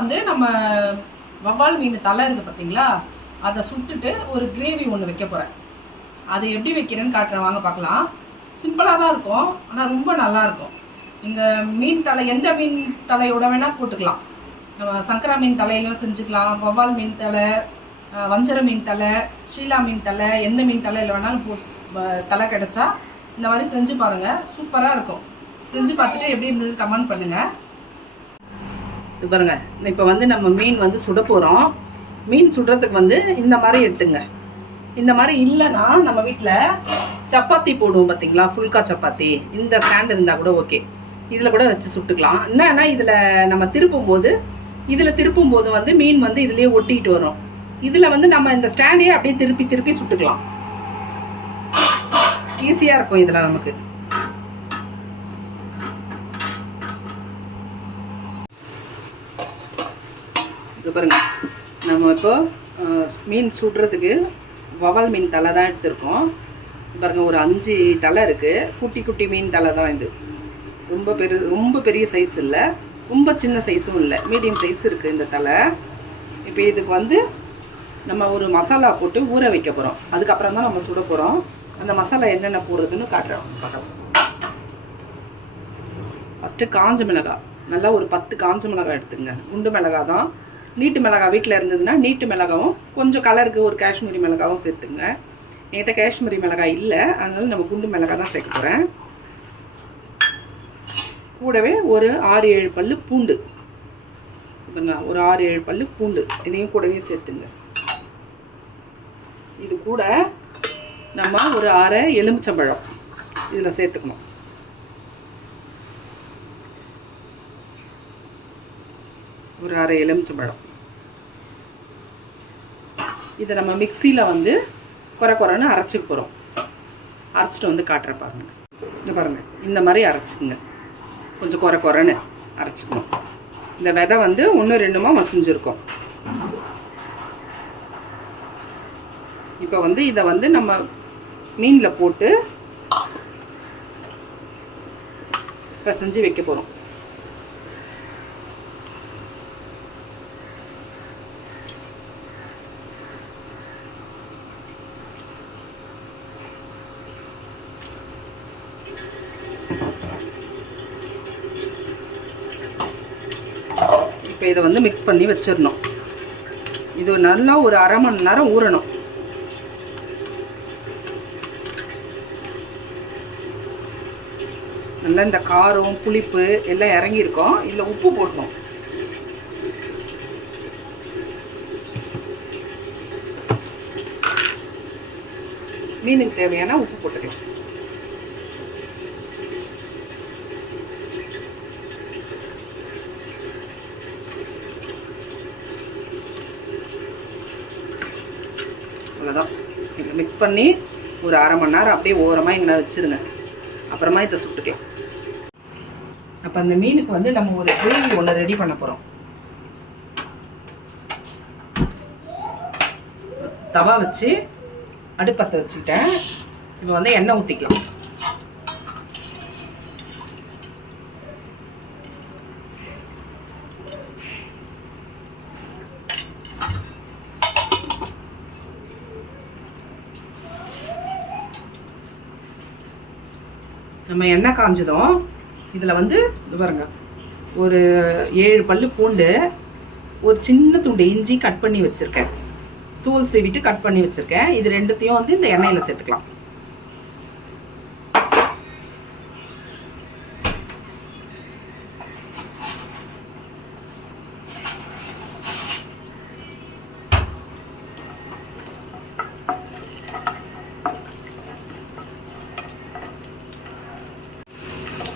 வந்து நம்ம வவ்வால் மீன் தலை இருக்குது பார்த்தீங்களா, அதை சுட்டுட்டு ஒரு கிரேவி ஒன்று வைக்க போகிறேன். அது எப்படி வைக்கிறேன்னு காட்டுறேன், வாங்க பார்க்கலாம். சிம்பிளாக தான் இருக்கும், ஆனால் ரொம்ப நல்லாயிருக்கும். நீங்கள் மீன் தலை எந்த மீன் தலையோட வேணால் போட்டுக்கலாம். நம்ம சங்கரா மீன் தலையிலும் செஞ்சுக்கலாம், வவ்வால் மீன் தலை, வஞ்சர மீன் தலை, ஷீலா மீன் தலை, எந்த மீன் தலையில் வேணாலும் தலை கிடச்சா இந்த மாதிரி செஞ்சு பாருங்கள், சூப்பராக இருக்கும். செஞ்சு பார்த்துட்டு எப்படி இருந்தது கமெண்ட் பண்ணுங்கள். இது பாருங்க, இப்போ வந்து நம்ம மீன் வந்து சுட போகிறோம். மீன் சுடுறதுக்கு வந்து இந்த மாதிரி எடுத்துங்க. இந்த மாதிரி இல்லைன்னா நம்ம வீட்டில் சப்பாத்தி போடுவோம் பார்த்தீங்களா, ஃபுல்கா சப்பாத்தி, இந்த ஸ்டாண்ட் இருந்தால் கூட ஓகே, இதில் கூட வச்சு சுட்டுக்கலாம். என்னன்னா இதில் நம்ம திருப்பும் போது வந்து மீன் வந்து இதுலேயே ஒட்டிகிட்டு வரும். இதில் வந்து நம்ம இந்த ஸ்டாண்டையே அப்படியே திருப்பி திருப்பி சுட்டுக்கலாம். ஈஸியாக இருக்கும் இதில் நமக்கு. பாருங்க, நம்ம இப்போ மீன் சுடுறதுக்கு வவால் மீன் தலை தான் எடுத்திருக்கோம். பாருங்க, ஒரு 5 தலை இருக்குது. குட்டி குட்டி மீன் தலை தான் இது. ரொம்ப பெரிய சைஸ் இல்லை, ரொம்ப சின்ன சைஸும் இல்லை, மீடியம் சைஸ் இருக்குது இந்த தலை. இப்போ இதுக்கு வந்து நம்ம ஒரு மசாலா போட்டு ஊற வைக்க போகிறோம். அதுக்கப்புறம் தான் நம்ம சுட போகிறோம். அந்த மசாலா என்னென்ன போடுறதுன்னு காட்டுறோம். ஃபஸ்ட்டு காஞ்ச மிளகாய், நல்லா ஒரு 10 காஞ்ச மிளகாய் எடுத்துங்க. குண்டு மிளகாய் தான். நீட்டு மிளகாய் வீட்டில் இருந்ததுன்னா நீட்டு மிளகாவும் கொஞ்சம் கலருக்கு ஒரு காஷ்மீரி மிளகாவும் சேர்த்துங்க. என்கிட்ட காஷ்மீரி மிளகாய் இல்லை, அதனால நம்ம குண்டு மிளகாய் தான் சேர்க்க போகிறேன். கூடவே ஒரு 6-7 பல்லு பூண்டு, ஒரு 6-7 பல்லு பூண்டு, இதையும் கூடவே சேர்த்துங்க. இது கூட நம்ம ஒரு 1/2 எலுமிச்சம்பழம் இதில் சேர்த்துக்கணும். ஒரு 1/2 எலுமிச்சம்பழம். இதை நம்ம மிக்சியில் வந்து குறைன்னு அரைச்சிக்க போகிறோம். அரைச்சிட்டு வந்து காட்டுற பாருங்கள். இந்த பாருங்கள், இந்த மாதிரி அரைச்சிக்கங்க. கொஞ்சம் குறைன்னு அரைச்சிக்கணும். இந்த விதை வந்து 1-2 மசிஞ்சிருக்கும். இப்போ வந்து இதை வந்து நம்ம மீனில் போட்டு பிசைஞ்சு வைக்க போகிறோம். இப்போ இதை வந்து மிக்ஸ் பண்ணி வச்சிடணும். இது நல்லா ஒரு 1/2 மணி நேரம் ஊறணும். நல்லா இந்த காரம் புளிப்பு எல்லாம் இறங்கியிருக்கோம். இதில் உப்பு போடணும். மீனுக்கு தேவையான உப்பு போட்டுக்கலாம். அவ்வளோதான். இதை மிக்ஸ் பண்ணி ஒரு 1/2 மணி நேரம் அப்படியே ஓரமாக இங்கே வச்சுருங்க. அப்புறமா இதை சுட்டுக்கலாம். அப்போ அந்த மீனுக்கு வந்து நம்ம ஒரு கிரேவி ஒன்று ரெடி பண்ண போகிறோம். தவா வச்சு அடுப்பத்தை வச்சுக்கிட்டேன். இப்போ வந்து எண்ணெய் ஊற்றிக்கலாம். நம்ம எண்ணெய் காஞ்சதும் இதில் வந்து இது பாருங்க, ஒரு 7 பல்லு பூண்டு, ஒரு சின்ன துண்டு இஞ்சி கட் பண்ணி வச்சுருக்கேன், தூள் சீவிட்டு கட் பண்ணி வச்சுருக்கேன். இது ரெண்டுத்தையும் வந்து இந்த எண்ணெயில் சேர்த்துக்கலாம்.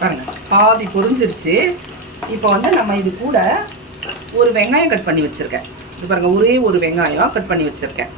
பாருங்க, பாதி பொரிஞ்சிருச்சு. இப்போ வந்து நம்ம இது கூட ஒரு வெங்காயம் கட் பண்ணி வச்சுருக்கேன். இது பாருங்கள், ஒரே ஒரு வெங்காயம் கட் பண்ணி வச்சுருக்கேன்.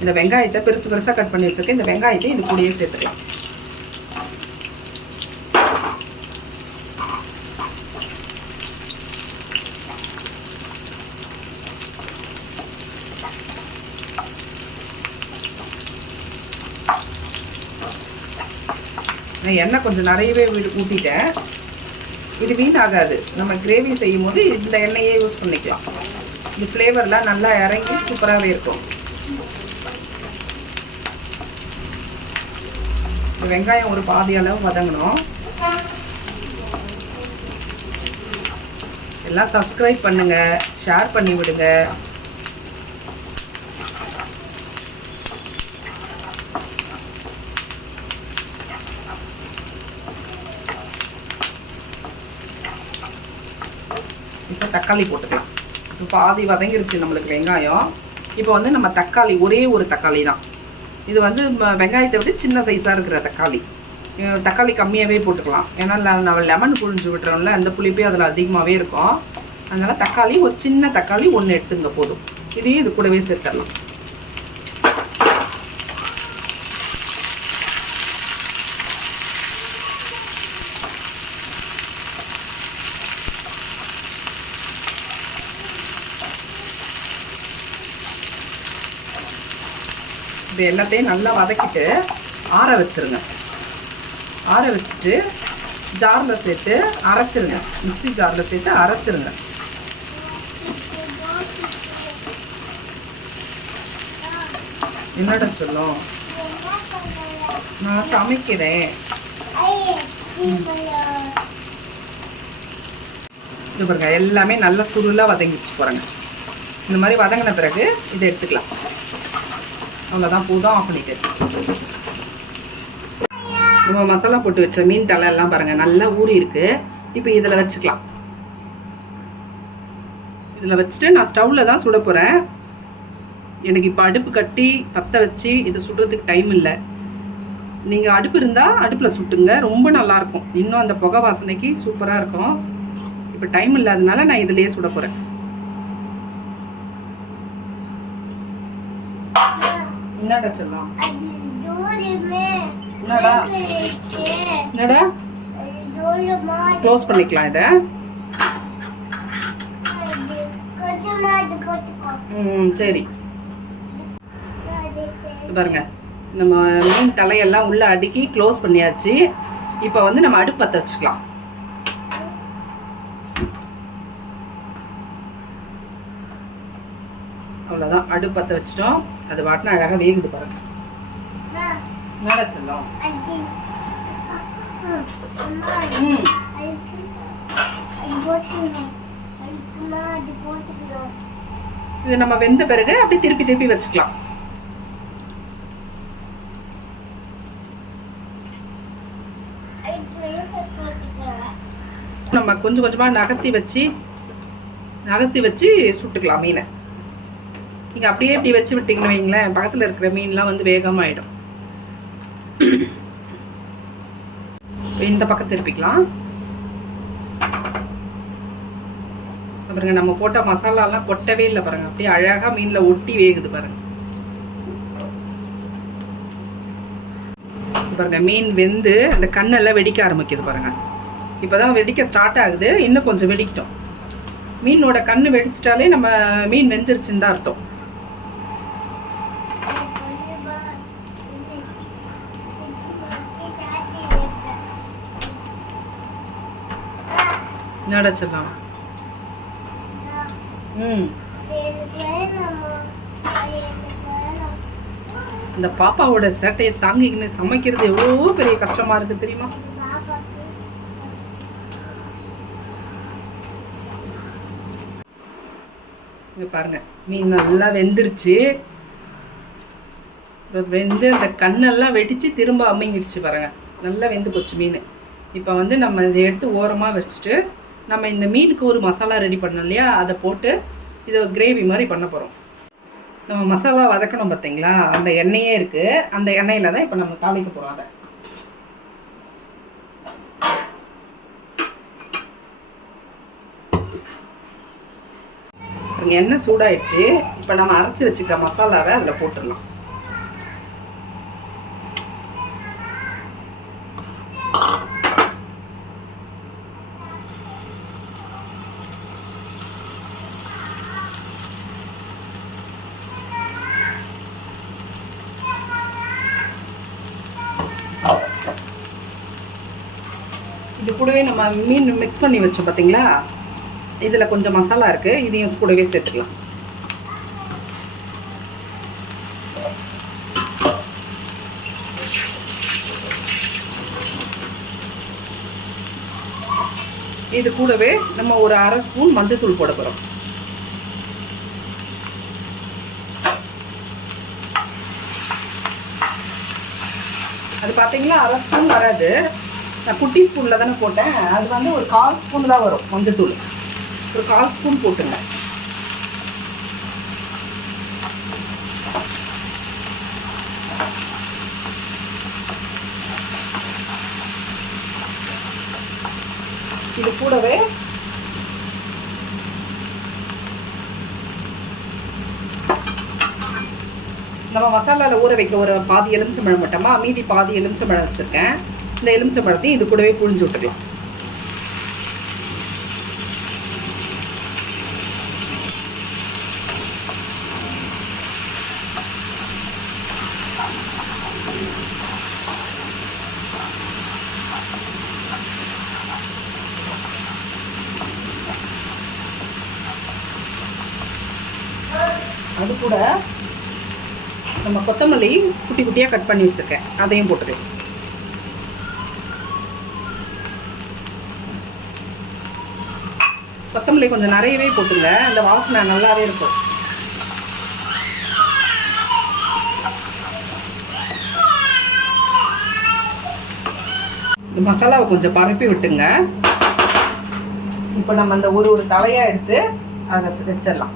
இந்த வெங்காயத்தை பெருசாக கட் பண்ணி வச்சுருக்கேன். இந்த வெங்காயத்தை இது கூடயே சேர்த்துக்கலாம். எண்ணெய் கொஞ்சம் நிறையவே ஊற்றிட்டேன். இது வீணாகாது. நம்ம கிரேவி செய்யும் போது இந்த எண்ணெயே யூஸ் பண்ணிக்கலாம். இந்த ஃப்ளேவர்லாம் நல்லா இறங்கி சூப்பராகவே இருக்கும். வெங்காயம் ஒரு பாதி அளவு வதங்கணும். எல்லாம் சப்ஸ்கிரைப் பண்ணுங்க, ஷேர் பண்ணி விடுங்க. இப்போ தக்காளி போட்டுக்கலாம். இப்போ பாதி வதங்கிருச்சு நம்மளுக்கு வெங்காயம். இப்போ வந்து நம்ம தக்காளி, ஒரே ஒரு தக்காளி தான் இது, வந்து வெங்காயத்தை விட சின்ன சைஸாக இருக்கிற தக்காளி. தக்காளி கம்மியாகவே போட்டுக்கலாம், ஏன்னா நம்ம லெமன் புழிஞ்சு விட்டுறோம்ல, அந்த புளிப்பே அதில் அதிகமாகவே இருக்கும். அதனால் தக்காளி, ஒரு சின்ன தக்காளி ஒன்று எடுத்துங்க போதும். இதையும் இது கூடவே சேர்த்துடலாம். இது எல்லாத்தையும் நல்லா வதக்கிட்டு ஆற வச்சுருங்க. ஆற வச்சுட்டு ஜாரில் சேர்த்து அரைச்சிருங்க. மிக்ஸி ஜாரில் சேர்த்து அரைச்சிருங்க. என்னடா சொல்லும், நான் சமைக்கிறேன். இது பாருங்க, எல்லாமே நல்லா சுருளாக வதங்கிச்சு போகிறேங்க. இந்த மாதிரி வதங்கின பிறகு இதை எடுத்துக்கலாம். அவ்வளோதான், பூதான் ஆஃப் பண்ணிட்டு நம்ம மசாலா போட்டு வச்ச மீன் தலை எல்லாம் பாருங்கள் நல்லா ஊறி இருக்கு. இப்போ இதில் வச்சுக்கலாம். இதில் வச்சுட்டு நான் ஸ்டவ்வில் தான் சுட போகிறேன். எனக்கு இப்போ அடுப்பு கட்டி பற்ற வச்சு இதை சுடுறதுக்கு டைம் இல்லை. நீங்கள் அடுப்பு இருந்தால் அடுப்பில் சுட்டுங்க, ரொம்ப நல்லாயிருக்கும். இன்னும் அந்த புகை வாசனைக்கு சூப்பராக இருக்கும். இப்போ டைம் இல்லாதனால நான் இதிலேயே சுட போகிறேன். என்னடா சொல்லலாம், என்னடா என்னடா க்ளோஸ் பண்ணிக்கலாம் இதை. சரி பாருங்க, நம்ம மீன் தலையெல்லாம் உள்ள அடுக்கி க்ளோஸ் பண்ணியாச்சு. இப்போ வந்து நம்ம அடுப்பு பற்ற வச்சுக்கலாம். அவ்வளோதான், அடுப்பு பற்ற வச்சிட்டோம். அது வாட்டினா அழகாக வேகுது பாருங்க. நல்லா சொல்லலாம். இது நம்ம வெந்த பிறகு அப்படி திருப்பி திருப்பி வச்சுக்கலாம். நம்ம கொஞ்சம் கொஞ்சமாக நகர்த்தி வச்சு சுட்டுக்கலாம் மீனை. நீங்கள் அப்படியே இப்படி வச்சு விட்டீங்கன்னு வைங்களேன், பக்கத்தில் இருக்கிற மீன்லாம் வந்து வேகமாகிடும். இந்த பக்கம் திருப்பிக்கலாம். பாருங்க, நம்ம போட்ட மசாலாலாம் பொட்டவே இல்லை பாருங்க, அப்படியே அழகாக மீனில் ஒட்டி வேகுது பாருங்க. பாருங்க, மீன் வெந்து அந்த கண்ணெல்லாம் வெடிக்க ஆரம்பிக்குது பாருங்க. இப்போதான் வெடிக்க ஸ்டார்ட் ஆகுது, இன்னும் கொஞ்சம் வெடிக்கட்டும். மீனோட கண்ணு வெடிச்சிட்டாலே நம்ம மீன் வெந்துருச்சுன்னு தான் அர்த்தம். நடச்சிடலாம். இந்த பாப்பாவோட சேட்டையை தாங்கிக்கின்னு சமைக்கிறது எவ்வளோ பெரிய கஷ்டமா இருக்கு தெரியுமா? இங்க பாருங்க, மீன் நல்லா வெந்துருச்சு. வெந்து அந்த கண்ணெல்லாம் வெடிச்சு திரும்ப அம்மிங்கிடுச்சு பாருங்க. நல்லா வெந்து போச்சு மீன். இப்போ வந்து நம்ம இதை எடுத்து ஓரமாக வச்சுட்டு நம்ம இந்த மீனுக்கு ஒரு மசாலா ரெடி பண்ணோம் இல்லையா, அதை போட்டு இதை கிரேவி மாதிரி பண்ண போகிறோம். நம்ம மசாலா வதக்கணும் பார்த்தீங்களா, அந்த எண்ணெயே இருக்குது. அந்த எண்ணெயில் தான் இப்போ நம்ம தாளிக்க போகிறோம். அதை எண்ணெய் சூடாயிடுச்சு. இப்போ நம்ம அரைச்சி வச்சுக்கிற மசாலாவை அதில் போட்டுடலாம். இது கூடவே நம்ம மீன் மிக்ஸ் பண்ணி வச்சோம் பார்த்தீங்களா, இதில் கொஞ்சம் மசாலா இருக்குது, இதையும் கூடவே சேர்த்துக்கலாம். இது கூடவே நம்ம ஒரு அரை ஸ்பூன் மஞ்சள்தூள் போட போகிறோம். அது பார்த்தீங்களா அரை ஸ்பூன் வராது, நான் குட்டி ஸ்பூனில் தானே போட்டேன். அது வந்து ஒரு 1/4 ஸ்பூன் தான் வரும் மஞ்சள்தூள். ஒரு 1/4 ஸ்பூன் போட்டுங்க. இது கூடவே நம்ம மசாலாவில் ஊற வைக்க ஒரு பாதி எலுமிச்சம்பழம் மட்டுமா, மீதி பாதி எலுமிச்சம்பழம் வச்சுருக்கேன். இந்த எலுமிச்சம்பழத்தையும் இது கூடவே புழிஞ்சு விட்டுக்கலாம். அது கூட நம்ம கொத்தமல்லி குட்டி குட்டியாக கட் பண்ணி வச்சுருக்கேன், அதையும் போட்டுக்கலாம். கொத்தமல்லி கொஞ்சம் நிறையவே போட்டுங்க, அந்த வாசனை நல்லாவே இருக்கும். இந்த மசாலாவை கொஞ்சம் பரப்பி விட்டுங்க. இப்போ நம்ம அந்த ஒரு தலையாக எடுத்து அதை வச்சிடலாம்.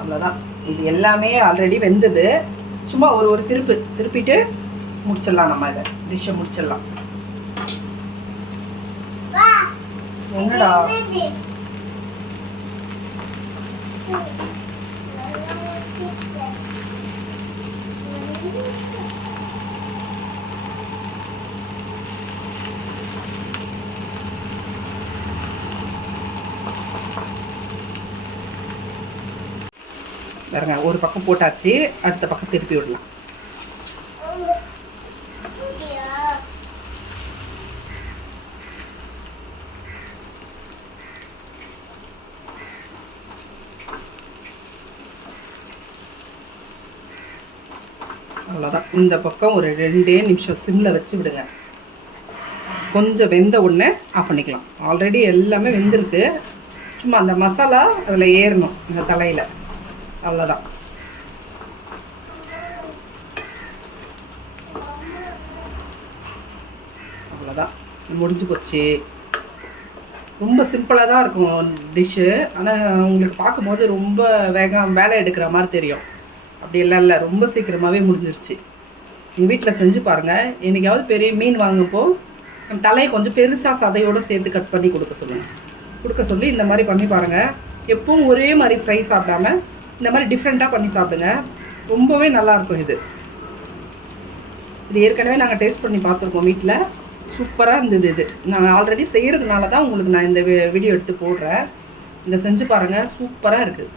அவ்வளோதான், இது எல்லாமே ஆல்ரெடி வெந்தது. சும்மா ஒரு திருப்பிட்டு முடிச்சிடலாம். நம்ம இதை டிஷ்ஷை முடிச்சிடலாம். என்னடா பாருங்க, ஒரு பக்கம் போட்டாச்சு, அடுத்த பக்கம் திருப்பி விடலாம். அவ்வளோதான். இந்த பக்கம் ஒரு 2 நிமிஷம் சிம்மில் வச்சு விடுங்க. கொஞ்சம் வெந்த உடனே ஆஃப் பண்ணிக்கலாம். ஆல்ரெடி எல்லாமே வெந்திருக்கு, சும்மா அந்த மசாலா அதில் ஏறணும் இந்த தலையில். அவ்வளோதான். அவ்வளோதான், முடிஞ்சு போச்சு. ரொம்ப சிம்பிளாக தான் இருக்கும் டிஷ்ஷு. ஆனால் உங்களுக்கு பார்க்கும்போது ரொம்ப வேலை எடுக்கிற மாதிரி தெரியும். அப்படி எல்லாம் இல்லை, ரொம்ப சீக்கிரமாகவே முடிஞ்சிருச்சு. நீங்கள் வீட்டில் செஞ்சு பாருங்கள். என்றைக்காவது பெரிய மீன் வாங்கும்போ தலையை கொஞ்சம் பெருசாக சதையோடு சேர்த்து கட் பண்ணி கொடுக்க சொல்லி இந்த மாதிரி பண்ணி பாருங்கள். எப்பவும் ஒரே மாதிரி ஃப்ரை சாப்பிடாம இந்த மாதிரி டிஃப்ரெண்ட்டாக பண்ணி சாப்பிடுங்க. ரொம்பவே நல்லாயிருக்கும் இது. ஏற்கனவே நாங்கள் டேஸ்ட் பண்ணி பார்த்துருக்கோம் வீட்டில், சூப்பராக இருந்தது. இது நான் ஆல்ரெடி செய்கிறதுனால தான் உங்களுக்கு நான் இந்த வீடியோ எடுத்து போடுறேன். இதை செஞ்சு பாருங்கள், சூப்பராக இருக்குது.